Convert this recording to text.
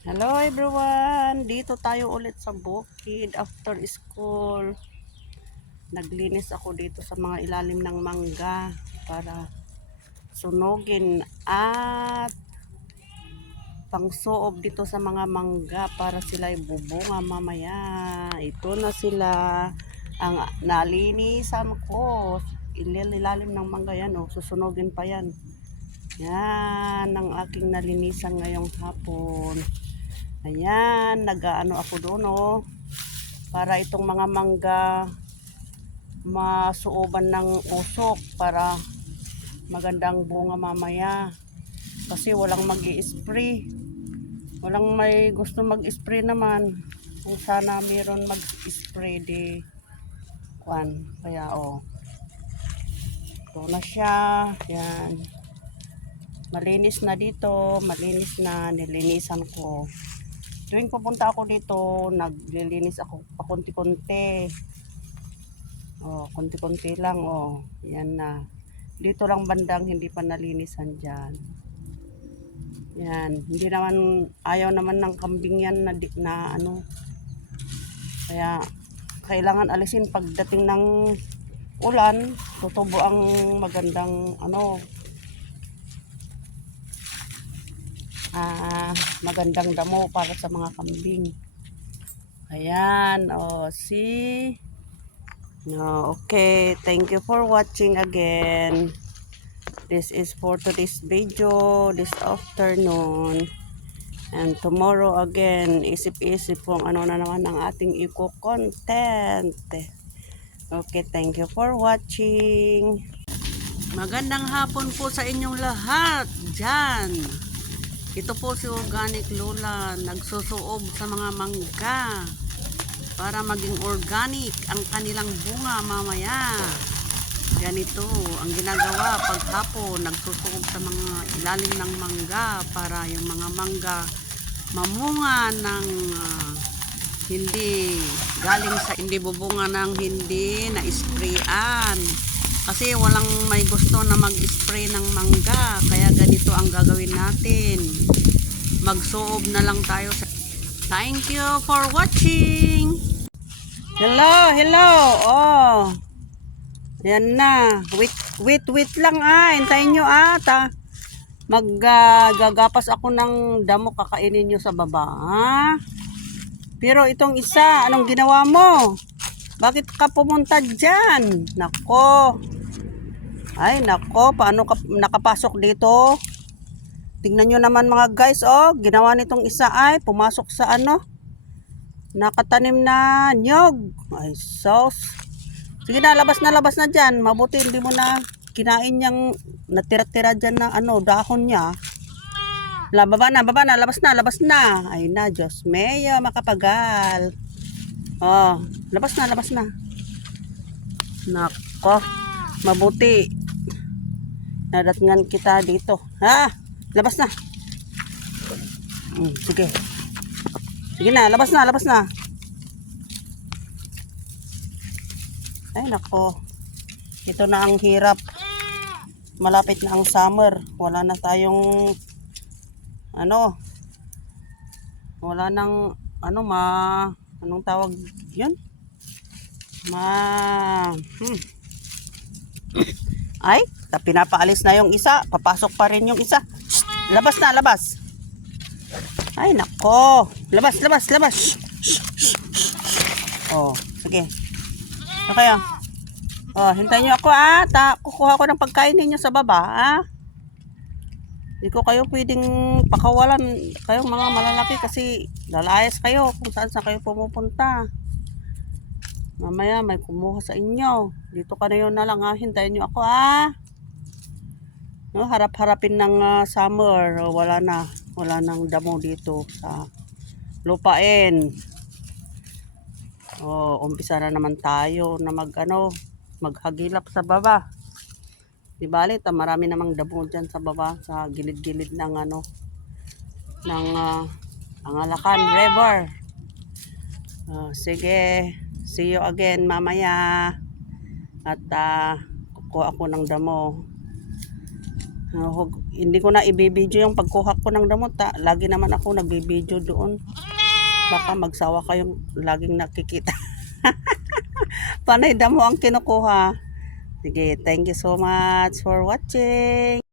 Hello everyone! Dito tayo ulit sa bukid after school. Naglinis ako dito sa mga ilalim ng mangga para sunugin at pangsuob dito sa mga mangga para sila bubunga mamaya. Ito na sila ang nalinisan ko. Ilalim ng mangga yan, oh. Susunugin pa yan. Yan ang aking nalinisan ngayong hapon. Ayan, nag-ano ako doon, oh, para itong mga mangga masuoban ng usok para magandang bunga mamaya. Kasi walang mag-i-spray. Walang may gusto mag-spray naman. Kung sana mayroon mag-spray di kwan. Kaya oh, ito na siya. Yan. Malinis na dito. Malinis na. Nilinisan ko. Tuwing pupunta ako dito, naglilinis ako pa konti-konti. Oh, konti-konti lang, oh. Yan na. Dito lang bandang hindi pa nalinisan diyan. Yan, hindi naman ayaw naman ng kambing yan na ano. Kaya kailangan alisin pagdating ng ulan, tutubo ang magandang ano, magandang damo para sa mga kambing. Ayan, oh, see? No, okay, thank you for watching again. This is for today's video, this afternoon. And tomorrow again, isip-isip kung ano na naman ang ating i-content. Okay, thank you for watching. Magandang hapon po sa inyong lahat dyan. Ito po si Organic Lola, nagsusuob sa mga mangga para maging organic ang kanilang bunga mamaya. Ganito ang ginagawa paghapon, nagsusuob sa mga ilalim ng mangga para yung mga mangga mamunga ng hindi galing sa hindi bubunga ng hindi na sprayan. Kasi walang may gusto na mag-spray ng mangga, kaya ganito ang gagawin natin. Magsuob na lang tayo. Thank you for watching. Hello, hello. Oh. Yan na. Wait lang hintayin nyo Maggagapas ako ng damo, kakainin nyo sa baba. Pero itong isa, anong ginawa mo? Bakit ka pumunta dyan? Nako. Ay, nako. Paano ka nakapasok dito? Tingnan nyo naman mga guys, oh. Ginawa nitong isa ay pumasok sa ano? Nakatanim na nyog. Ay, sauce. Sige na, labas na dyan. Mabuti hindi mo na kinain yung natira-tira dyan na ano, dahon niya. Baba na, labas na. Ay na, Diyos meyo, makapagal. Oh, labas na. Nako, mabuti. Nadatngan kita dito. Labas na. Sige. Sige na, labas na. Ay nako, ito na ang hirap. Malapit na ang summer. Wala na tayong ano, wala nang ano anong tawag yun? Ay, pinapaalis na yung isa, papasok pa rin yung isa. Shh, labas na. Ay nako, labas. Shh. Oh, sige. Okay, oh, hintayin nyo ako kukuha ko ng pagkain ninyo sa baba Hindi ko kayo pwedeng pakawalan, kayong mga malalaki, kasi lalayas kayo kung saan kayo pumupunta. Mamaya may kumuha sa inyo. Dito ka na yun na lang hintayin nyo ako No, harap-harapin ng summer. Wala nang damo dito sa lupain. Umpisa na naman tayo na maghagilap sa baba. Di bali, marami namang damo dyan sa baba, sa gilid-gilid ng Angalakan River. Sige, see you again mamaya. At kukuha ako ng damo. hindi ko na ibibidyo yung pagkuha ko ng damot. Lagi naman ako nagbibidyo doon. Baka magsawa kayong laging nakikita. Panay damo ang kinukuha. Sige, thank you so much for watching.